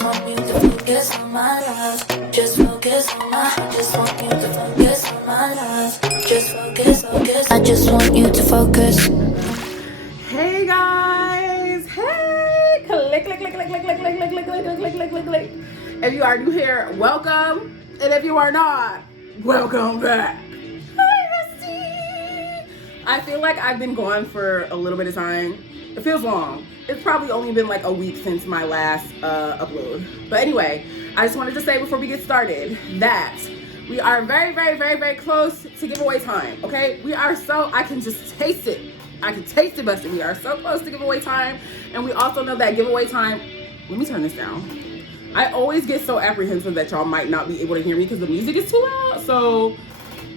just want you to focus on my love. Just focus on my, just want you to focus on my love. Just focus, I just want you to focus. Hey guys, hey, click. If you are new here, welcome. And if you are not, welcome back. Hi, bestie. I feel like I've been gone for a little bit of time. It feels long. It's probably only been like a week since my last upload. But anyway, I just wanted to say before we get started that we are very close to giveaway time, okay? We are so, I can just taste it. I can taste it, bestie. We are so close to giveaway time. And we also know that giveaway time, let me turn this down. I always get so apprehensive that y'all might not be able to hear me because the music is too loud. So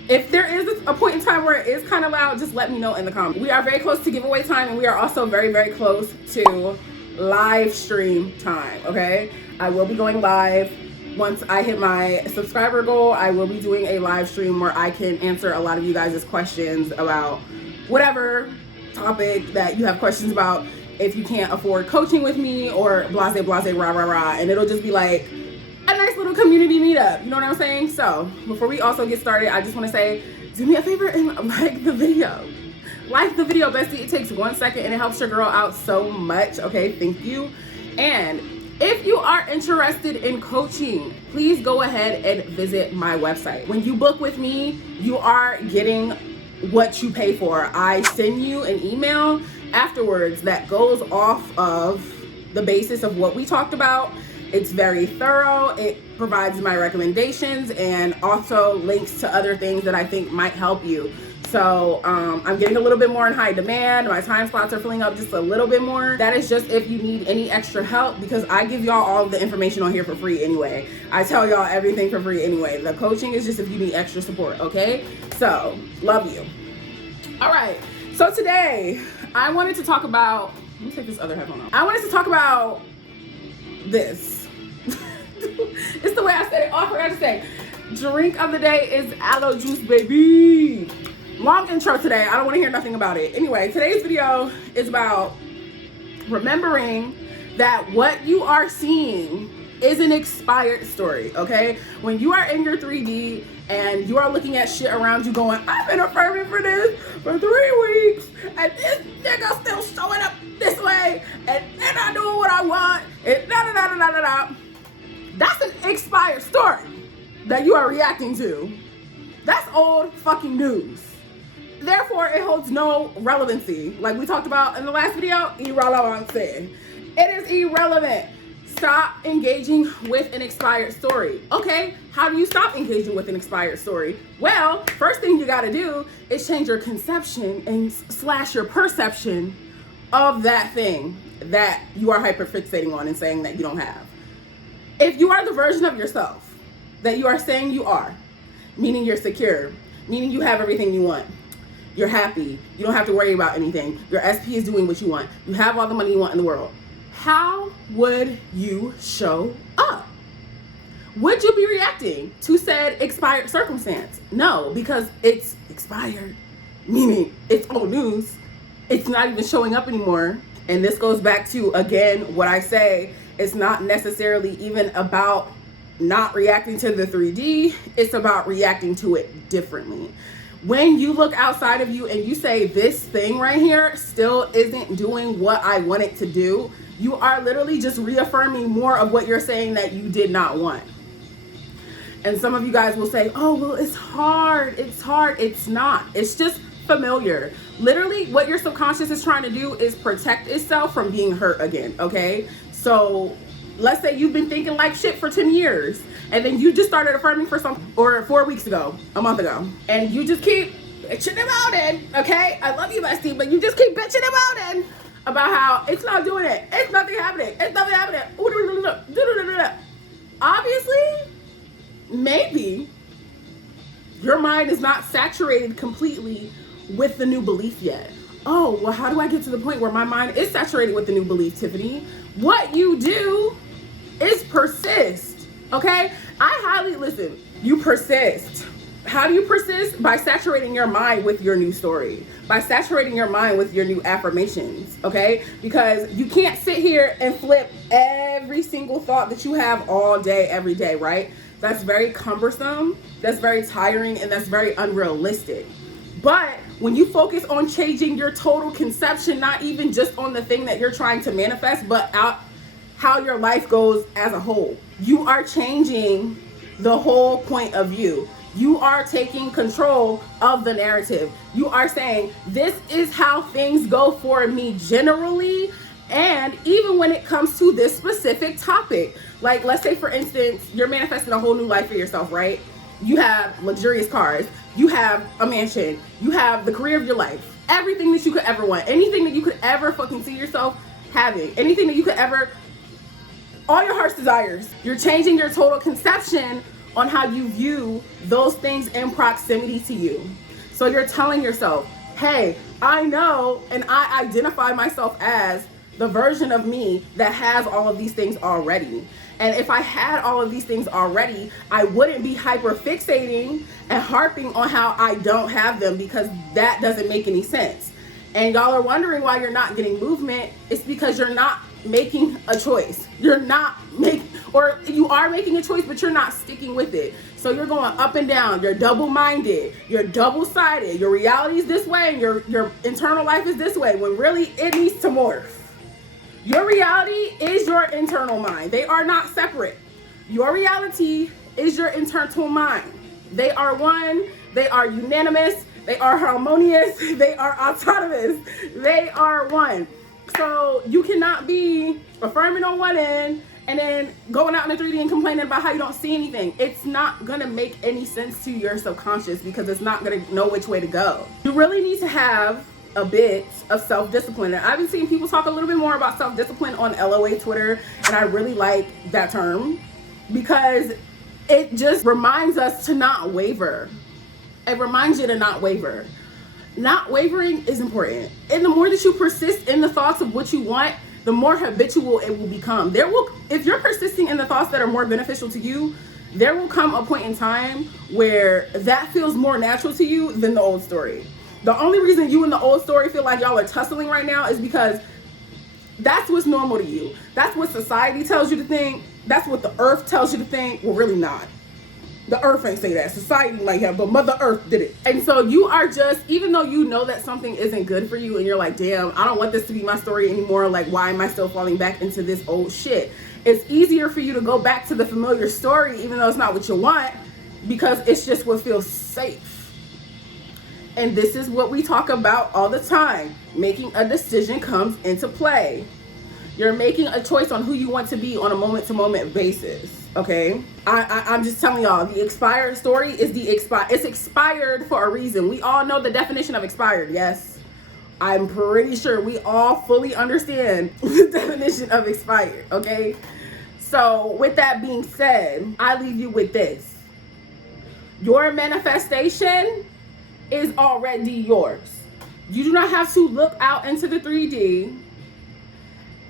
if there is a point in time where it is kind of loud, just let me know in the comments. We are very close to giveaway time, and we are also very close to live stream time, okay? I will be going live. Once I hit my subscriber goal, I will be doing a live stream where I can answer a lot of you guys' questions about whatever topic that you have questions about. If you can't afford coaching with me or blase, rah. And it'll just be like a nice little community meetup, you know what I'm saying? So before we also get started, I just want to say, do me a favor and like the video. Like the video, bestie. It takes 1 second and it helps your girl out so much, okay? Thank you. And if you are interested in coaching, please go ahead and visit my website. When you book with me, you are getting what you pay for. I send you an email afterwards that goes off of the basis of what we talked about. It's very thorough. It provides my recommendations and also links to other things that I think might help you. So I'm getting a little bit more in high demand. My time slots are filling up just a little bit more. That is just if you need any extra help, because I give y'all all of the information on here for free anyway. I tell y'all everything for free anyway. The coaching is just if you need extra support, okay? So, love you. All right, so today I wanted to talk about, let me take this other headphone off. I wanted to talk about this. It's the way I said it. Oh, I forgot to say. Drink of the day is aloe juice, baby. Long intro today. I don't want to hear nothing about it. Anyway, today's video is about remembering that what you are seeing is an expired story, okay? When you are in your 3D and you are looking at shit around you going, I've been affirming for this for 3 weeks and this nigga still showing up this way and they're not doing what I want and da. That's an expired story that you are reacting to. That's old fucking news. Therefore, it holds no relevancy. Like we talked about in the last video, irrelevancy. It is irrelevant. Stop engaging with an expired story. Okay, how do you stop engaging with an expired story? Well, first thing you gotta do is change your conception and slash your perception of that thing that you are hyperfixating on and saying that you don't have. If you are the version of yourself that you are saying you are, meaning you're secure, meaning you have everything you want, you're happy, you don't have to worry about anything, your SP is doing what you want, you have all the money you want in the world, how would you show up? Would you be reacting to said expired circumstance? No, because it's expired, meaning it's old news. It's not even showing up anymore. And this goes back to, again, what I say, it's not necessarily even about not reacting to the 3D. It's about reacting to it differently. When you look outside of you and you say, this thing right here still isn't doing what I want it to do, you are literally just reaffirming more of what you're saying that you did not want. And some of you guys will say, oh, well, it's hard. It's not. It's just familiar. Literally, what your subconscious is trying to do is protect itself from being hurt again, okay? So let's say you've been thinking like shit for 10 years and then you just started affirming for something, or 4 weeks ago, a month ago, and you just keep bitching about it, okay? I love you, bestie, but you just keep bitching about how it's not doing it. It's nothing happening. Obviously, maybe your mind is not saturated completely with the new belief yet. Oh, well, how do I get to the point where my mind is saturated with the new belief, Tiffany? What you do is persist, okay? I highly, listen, you persist. How do you persist? By saturating your mind with your new story, by saturating your mind with your new affirmations, okay? Because you can't sit here and flip every single thought that you have all day, every day, right? That's very cumbersome, that's very tiring, and that's very unrealistic. But when you focus on changing your total conception, not even just on the thing that you're trying to manifest, but out how your life goes as a whole, you are changing the whole point of view. You are taking control of the narrative. You are saying, this is how things go for me generally, and even when it comes to this specific topic. Like, let's say, for instance, you're manifesting a whole new life for yourself, right? You have luxurious cars, you have a mansion, you have the career of your life, everything that you could ever want, anything that you could ever fucking see yourself having, anything that you could ever, all your heart's desires. You're changing your total conception on how you view those things in proximity to you. So you're telling yourself, hey, I know and I identify myself as the version of me that has all of these things already. And if I had all of these things already, I wouldn't be hyper fixating and harping on how I don't have them, because that doesn't make any sense. And y'all are wondering why you're not getting movement. It's because you're not making a choice. You're not making, or you are making a choice, but you're not sticking with it. So you're going up and down. You're double-minded. You're double-sided. Your reality is this way and your internal life is this way, when really it needs to morph. Your reality is your internal mind. They are not separate. Your reality is your internal mind. They are one. They are unanimous. They are harmonious. They are autonomous. They are one. So you cannot be affirming on one end and then going out in the 3D and complaining about how you don't see anything. It's not gonna make any sense to your subconscious, because it's not gonna know which way to go. You really need to have a bit of self-discipline. And I've been seeing people talk a little bit more about self-discipline on LOA Twitter, and I really like that term because it just reminds us to not waver. It reminds you to not waver. Not wavering is important. And the more that you persist in the thoughts of what you want, the more habitual it will become. If you're persisting in the thoughts that are more beneficial to you, there will come a point in time where that feels more natural to you than the old story. The only reason you and the old story feel like y'all are tussling right now is because that's what's normal to you. That's what society tells you to think. That's what the earth tells you to think. Well, really not. The earth ain't say that. Society might have, but Mother Earth did it. And so you are just, even though you know that something isn't good for you and you're like, damn, I don't want this to be my story anymore. Like, why am I still falling back into this old shit? It's easier for you to go back to the familiar story, even though it's not what you want, because it's just what feels safe. And this is what we talk about all the time. Making a decision comes into play. You're making a choice on who you want to be on a moment-to-moment basis, okay? I'm just telling y'all, the expired story is it's expired for a reason. We all know the definition of expired, yes? I'm pretty sure we all fully understand the definition of expired, okay? So with that being said, I leave you with this. Your manifestation is already yours. You do not have to look out into the 3D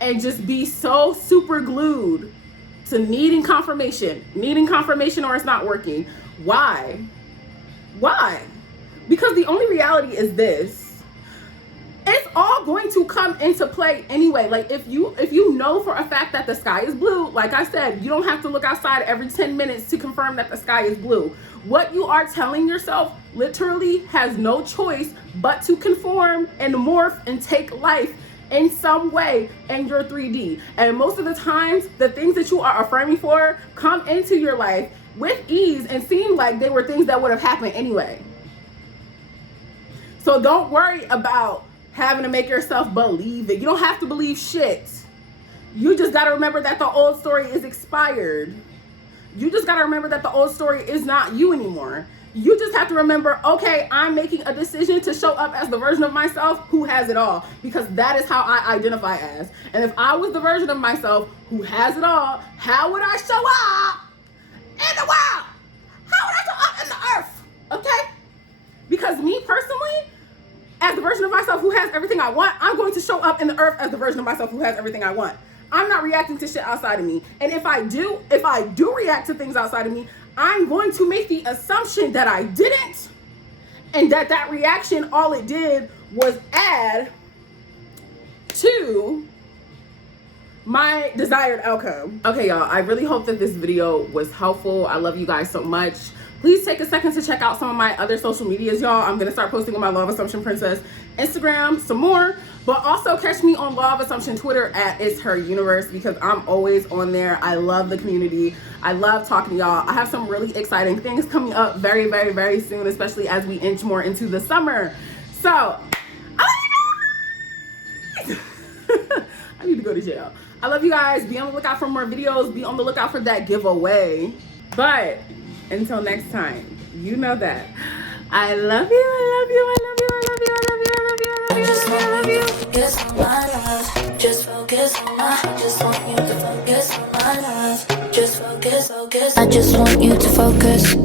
and just be so super glued to needing confirmation or it's not working. Why? Because the only reality is this. It's all going to come into play anyway. Like, if you know for a fact that the sky is blue, like I said, you don't have to look outside every 10 minutes to confirm that the sky is blue. What you are telling yourself literally has no choice but to conform and morph and take life in some way in your 3D. And most of the times, the things that you are affirming for come into your life with ease and seem like they were things that would have happened anyway. So don't worry about having to make yourself believe it. You don't have to believe shit. You just got to remember that the old story is expired. You just got to remember that the old story is not you anymore. You just have to remember, okay, I'm making a decision to show up as the version of myself who has it all, because that is how I identify as. And if I was the version of myself who has it all, how would I show up in the world? How would I show up in the earth? Okay? Because me personally, as the version of myself who has everything I want, I'm going to show up in the earth as the version of myself who has everything I want. I'm not reacting to shit outside of me. And if I do react to things outside of me, I'm going to make the assumption that I didn't, and that reaction, all it did was add to my desired outcome. Okay, y'all, I really hope that this video was helpful. I love you guys so much. Please take a second to check out some of my other social medias, y'all. I'm gonna start posting on my Law of Assumption Princess Instagram some more, but also catch me on Law of Assumption Twitter at It's Her Universe, because I'm always on there. I love the community. I love talking to y'all. I have some really exciting things coming up very, very, very soon, especially as we inch more into the summer. So, I need to go to jail. I love you guys. Be on the lookout for more videos. Be on the lookout for that giveaway. But until next time, you know that I love you. I love you. I love you. I love you. I love you. I love you. I love you. I love you. Focus on my love. Just focus on my. I just want you to focus on my love. Just focus, focus. I just want you to focus.